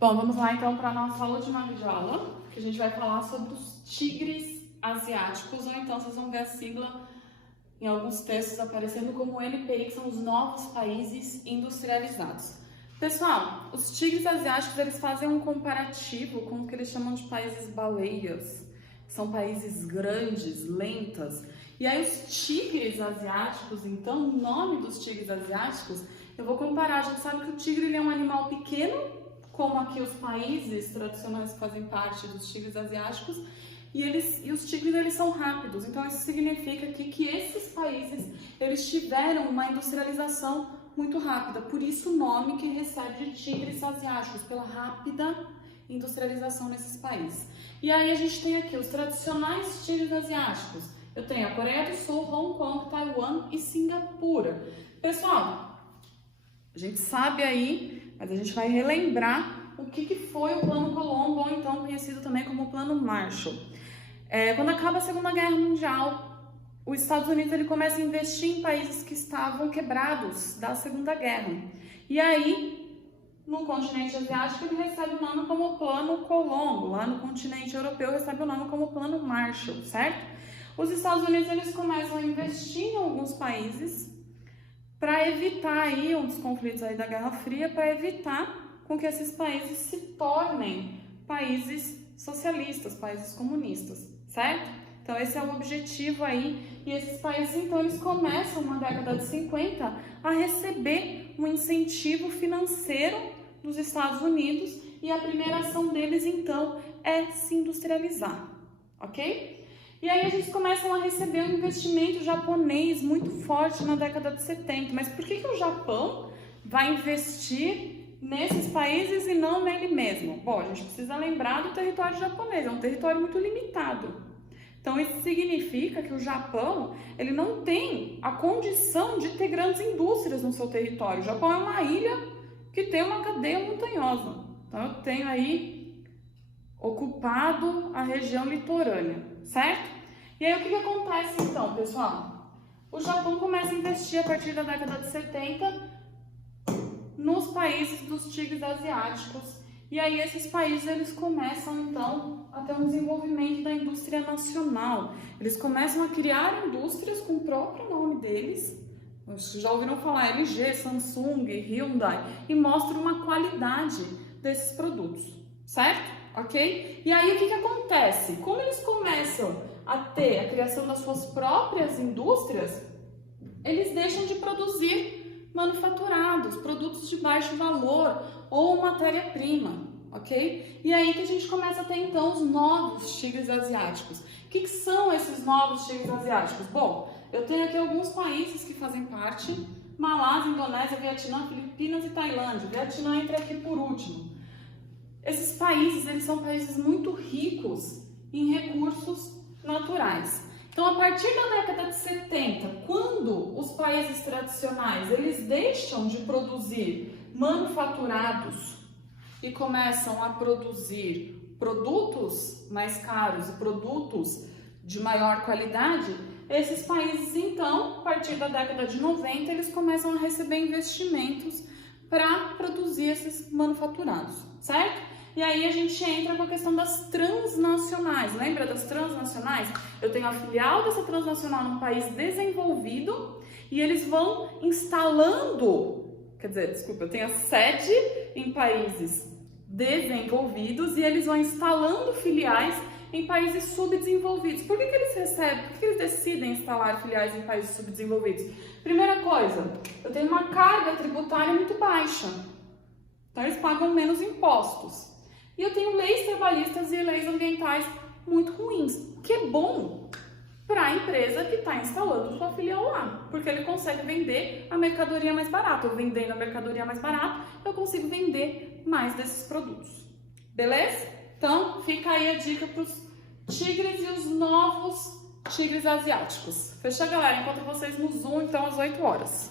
Bom, vamos lá então para a nossa última videoaula, que a gente vai falar sobre os tigres asiáticos, ou então vocês vão ver a sigla em alguns textos aparecendo como NPI, que são os novos países industrializados. Pessoal, os tigres asiáticos, eles fazem um comparativo com o que eles chamam de países baleias, que são países grandes, lentas. E aí os tigres asiáticos, então, o nome dos tigres asiáticos, eu vou comparar. A gente sabe que o tigre ele é um animal pequeno, como aqui os países tradicionais que fazem parte dos tigres asiáticos, e os tigres eles são rápidos. Então isso significa que esses países eles tiveram uma industrialização muito rápida, por isso o nome que recebe de tigres asiáticos, pela rápida industrialização nesses países. E aí a gente tem aqui os tradicionais tigres asiáticos. Eu tenho a Coreia do Sul, Hong Kong, Taiwan e Singapura. Pessoal, a gente sabe aí, mas a gente vai relembrar o que foi o Plano Colombo, ou então conhecido também como Plano Marshall. Quando acaba a Segunda Guerra Mundial, os Estados Unidos ele começa a investir em países que estavam quebrados da Segunda Guerra. E aí, no continente asiático, ele recebe o nome como Plano Colombo. Lá no continente europeu, recebe o nome como Plano Marshall, certo? Os Estados Unidos eles começam a investir em alguns países para evitar aí um dos conflitos aí da Guerra Fria, para evitar com que esses países se tornem países socialistas, países comunistas, certo? Então esse é o objetivo aí, e esses países então eles começam na década de 50 a receber um incentivo financeiro dos Estados Unidos, e a primeira ação deles então é se industrializar, ok? E aí eles começam a receber um investimento japonês muito forte na década de 70, mas por que o Japão vai investir nesses países e não nele mesmo? Bom, a gente precisa lembrar do território japonês, é um território muito limitado. Então isso significa que o Japão, ele não tem a condição de ter grandes indústrias no seu território. O Japão é uma ilha que tem uma cadeia montanhosa. Então eu tenho aí ocupado a região litorânea, certo? E aí o que acontece então, pessoal? O Japão começa a investir a partir da década de 70 nos países dos tigres asiáticos, e aí esses países eles começam então a ter um desenvolvimento da indústria nacional. Eles começam a criar indústrias com o próprio nome deles. Vocês já ouviram falar LG, Samsung, Hyundai, e mostram uma qualidade desses produtos, certo? Ok? E aí o que acontece? Como eles começam a ter a criação das suas próprias indústrias, eles deixam de produzir manufaturados, produtos de baixo valor ou matéria-prima, ok? E aí que a gente começa a ter então os novos tigres asiáticos. O que são esses novos tigres asiáticos? Bom, eu tenho aqui alguns países que fazem parte: Malásia, Indonésia, Vietnã, Filipinas e Tailândia. O Vietnã entra aqui por último. Esses países, eles são países muito ricos em recursos naturais. Então, a partir da década de 70, quando os países tradicionais eles deixam de produzir manufaturados e começam a produzir produtos mais caros e produtos de maior qualidade, esses países, então, a partir da década de 90, eles começam a receber investimentos para produzir esses manufaturados, certo? E aí a gente entra com a questão das transnacionais. Lembra das transnacionais? Eu tenho a filial dessa transnacional num país desenvolvido e eles vão instalando, eu tenho a sede em países desenvolvidos e eles vão instalando filiais em países subdesenvolvidos. Por que eles recebem? Por que eles decidem instalar filiais em países subdesenvolvidos? Primeira coisa, eu tenho uma carga tributária muito baixa, então eles pagam menos impostos. E eu tenho leis trabalhistas e leis ambientais muito ruins, o que é bom para a empresa que está instalando sua filial lá, porque ele consegue vender a mercadoria mais barata. Eu vendendo a mercadoria mais barata, eu consigo vender mais desses produtos. Beleza? Então, fica aí a dica para os tigres e os novos tigres asiáticos. Fechou, galera? Encontro vocês no Zoom, então, às 8 horas.